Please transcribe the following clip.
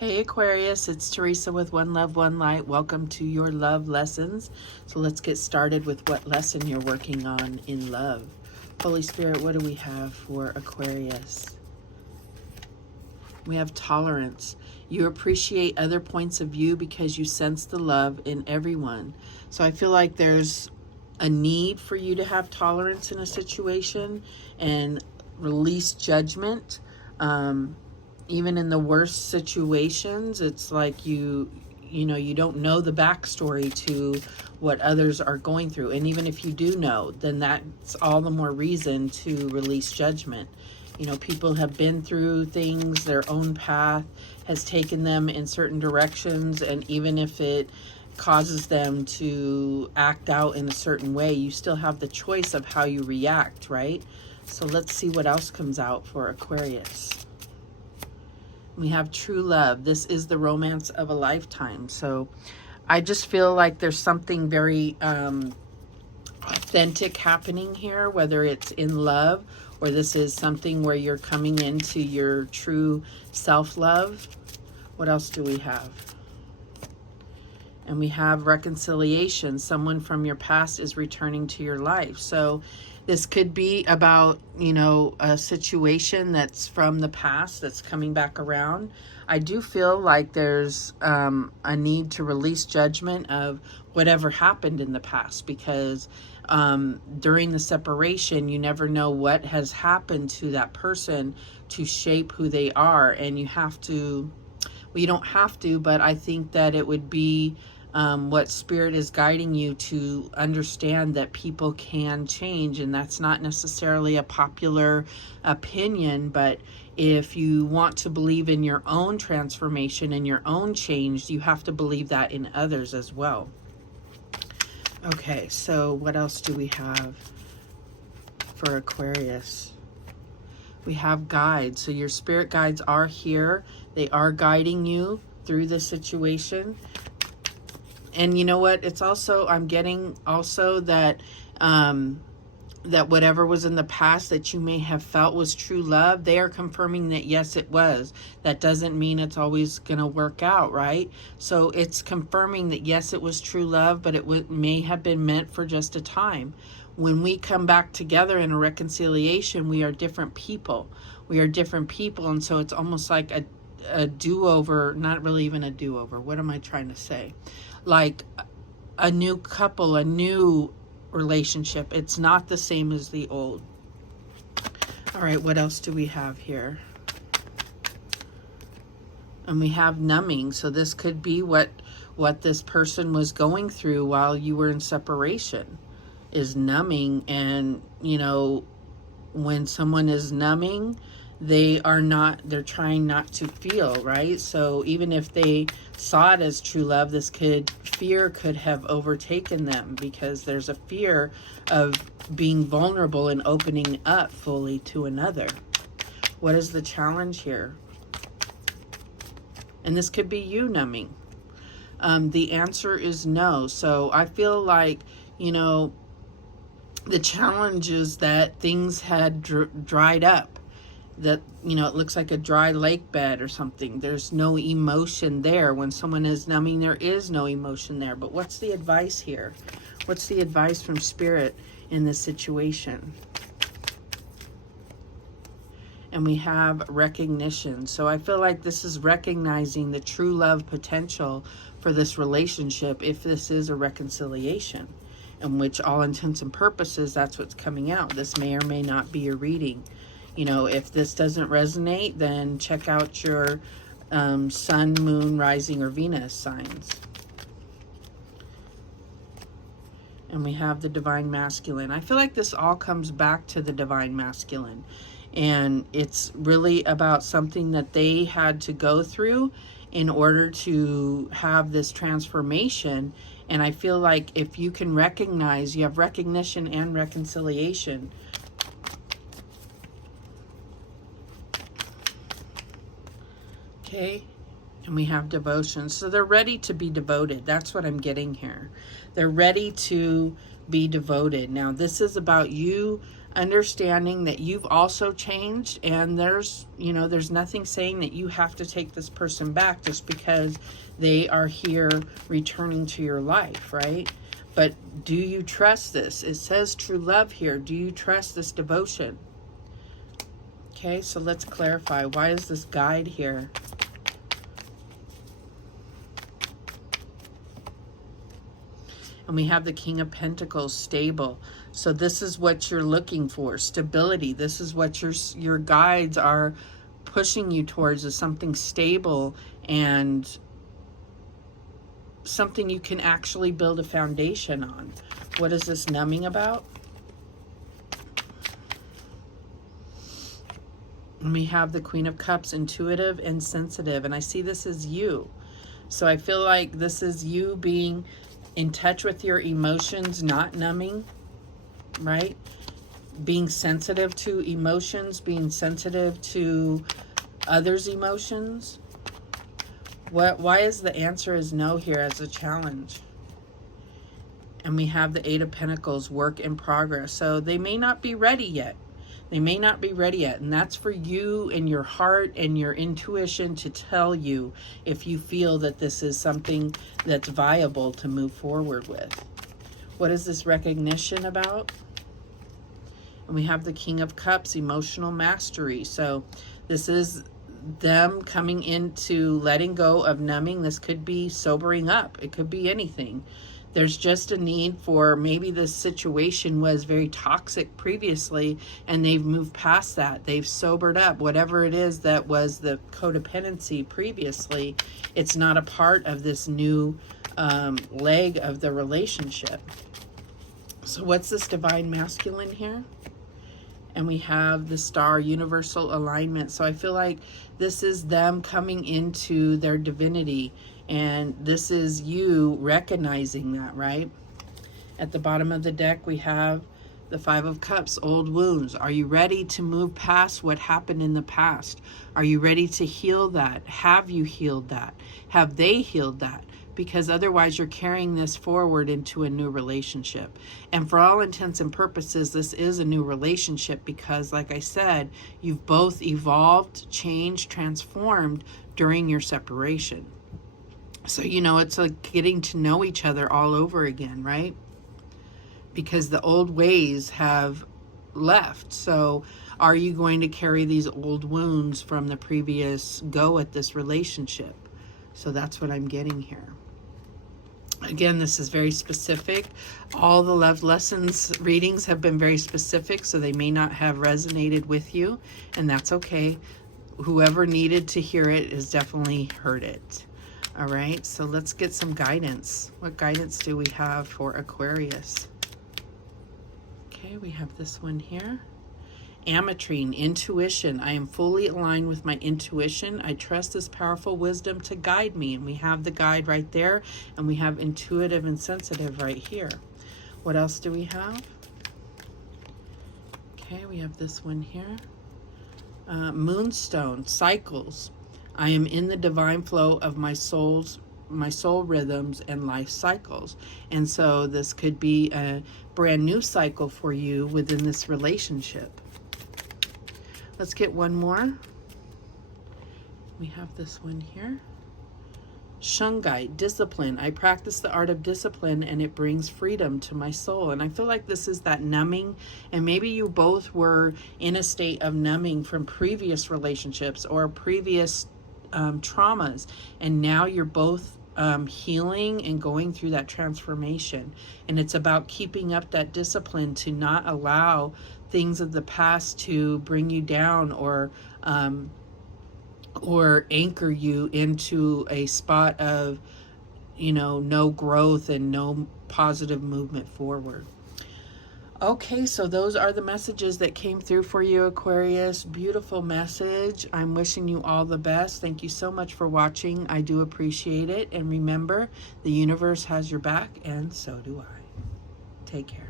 Hey Aquarius, it's Teresa with One Love, One Light. Welcome to your love lessons. So let's get started with what lesson you're working on in love. Holy Spirit, what do we have for Aquarius? We have tolerance. You appreciate other points of view because you sense the love in everyone. So I feel like there's a need for you to have tolerance in a situation and release judgment. Even in the worst situations, it's like you don't know the backstory to what others are going through. And even if you do know, then that's all the more reason to release judgment. You know, people have been through things, their own path has taken them in certain directions, and even if it causes them to act out in a certain way, you still have the choice of how you react, right? So let's see what else comes out for Aquarius. We have true love. This is the romance of a lifetime. So I just feel like there's something very authentic happening here, whether it's in love or this is something where you're coming into your true self-love. What else do we have? And we have reconciliation. Someone from your past is returning to your life. So this could be about, a situation that's from the past that's coming back around. I do feel like there's a need to release judgment of whatever happened in the past, because during the separation, you never know what has happened to that person to shape who they are. And you have to, well, you don't have to, but I think that it would be what Spirit is guiding you to understand that people can change, and that's not necessarily a popular opinion, but if you want to believe in your own transformation and your own change, you have to believe that in others as well. Okay, so what else do we have for Aquarius? We have guides. So your spirit guides are here. They are guiding you through the situation. And you know what? It's also, I'm getting also that that whatever was in the past that you may have felt was true love, they are confirming that yes, it was. That doesn't mean it's always going to work out, right? So it's confirming that yes, it was true love, but it may have been meant for just a time. When we come back together in a reconciliation, we are different people. We are different people, and so it's almost like a do-over, not really even a do-over. What am I trying to say? Like a new couple, a new relationship. It's not the same as the old. All right, what else do we have here? And we have numbing. So this could be what this person was going through while you were in separation, is numbing. And when someone is numbing, they're trying not to feel, right? So even if they saw it as true love, fear could have overtaken them, because there's a fear of being vulnerable and opening up fully to another. What is the challenge here? And this could be you numbing. The answer is no. So I feel like, the challenge is that things had dried up. That, it looks like a dry lake bed or something. There's no emotion there. When someone is numbing, there is no emotion there. But what's the advice here? What's the advice from Spirit in this situation? And we have recognition. So I feel like this is recognizing the true love potential for this relationship, if this is a reconciliation, in which all intents and purposes, that's what's coming out. This may or may not be your reading. If this doesn't resonate, then check out your sun, moon, rising, or Venus signs. And we have the divine masculine. I feel like this all comes back to the divine masculine. And it's really about something that they had to go through in order to have this transformation. And I feel like if you can recognize, you have recognition and reconciliation. Okay, and we have devotion. So they're ready to be devoted. That's what I'm getting here. They're ready to be devoted. Now, this is about you understanding that you've also changed, and there's, you know, there's nothing saying that you have to take this person back just because they are here returning to your life, right? But do you trust this? It says true love here. Do you trust this devotion? Okay, so let's clarify. Why is this guide here? And we have the King of Pentacles, stable. So this is what you're looking for, stability. This is what your guides are pushing you towards, is something stable and something you can actually build a foundation on. What is this numbing about? And we have the Queen of Cups, intuitive and sensitive. And I see this as you. So I feel like this is you being in touch with your emotions, not numbing, right? Being sensitive to emotions, being sensitive to others' emotions. Why is the answer is no here as a challenge? And we have the Eight of Pentacles, work in progress. So they may not be ready yet. They may not be ready yet. And that's for you and your heart and your intuition to tell you if you feel that this is something that's viable to move forward with. What is this recognition about? And we have the King of Cups, emotional mastery. So this is them coming into letting go of numbing. This could be sobering up. It could be anything. There's just a need for, maybe this situation was very toxic previously and they've moved past that. They've sobered up. Whatever it is that was the codependency previously, it's not a part of this new leg of the relationship. So what's this divine masculine here? And we have the star, universal alignment. So I feel like this is them coming into their divinity. And this is you recognizing that, right? At the bottom of the deck, we have the Five of Cups, old wounds. Are you ready to move past what happened in the past? Are you ready to heal that? Have you healed that? Have they healed that? Because otherwise you're carrying this forward into a new relationship. And for all intents and purposes, this is a new relationship because, like I said, you've both evolved, changed, transformed during your separation. So, you know, it's like getting to know each other all over again, right? Because the old ways have left. So are you going to carry these old wounds from the previous go at this relationship? So that's what I'm getting here. Again, this is very specific. All the love lessons readings have been very specific, so they may not have resonated with you, and that's okay. Whoever needed to hear it has definitely heard it. All right, so let's get some guidance. What guidance do we have for Aquarius? Okay, we have this one here. Ametrine, intuition. I am fully aligned with my intuition. I trust this powerful wisdom to guide me. And we have the guide right there. And we have intuitive and sensitive right here. What else do we have? Okay, we have this one here. Moonstone, cycles. I am in the divine flow of my soul rhythms and life cycles. And so this could be a brand new cycle for you within this relationship. Let's get one more. We have this one here. Shungite, discipline. I practice the art of discipline and it brings freedom to my soul. And I feel like this is that numbing. And maybe you both were in a state of numbing from previous relationships or previous traumas. And now you're both healing and going through that transformation. And it's about keeping up that discipline to not allow things of the past to bring you down or anchor you into a spot of, you know, no growth and no positive movement forward. Okay, so those are the messages that came through for you, Aquarius. Beautiful message. I'm wishing you all the best. Thank you so much for watching. I do appreciate it. And remember, the universe has your back, and so do I. Take care.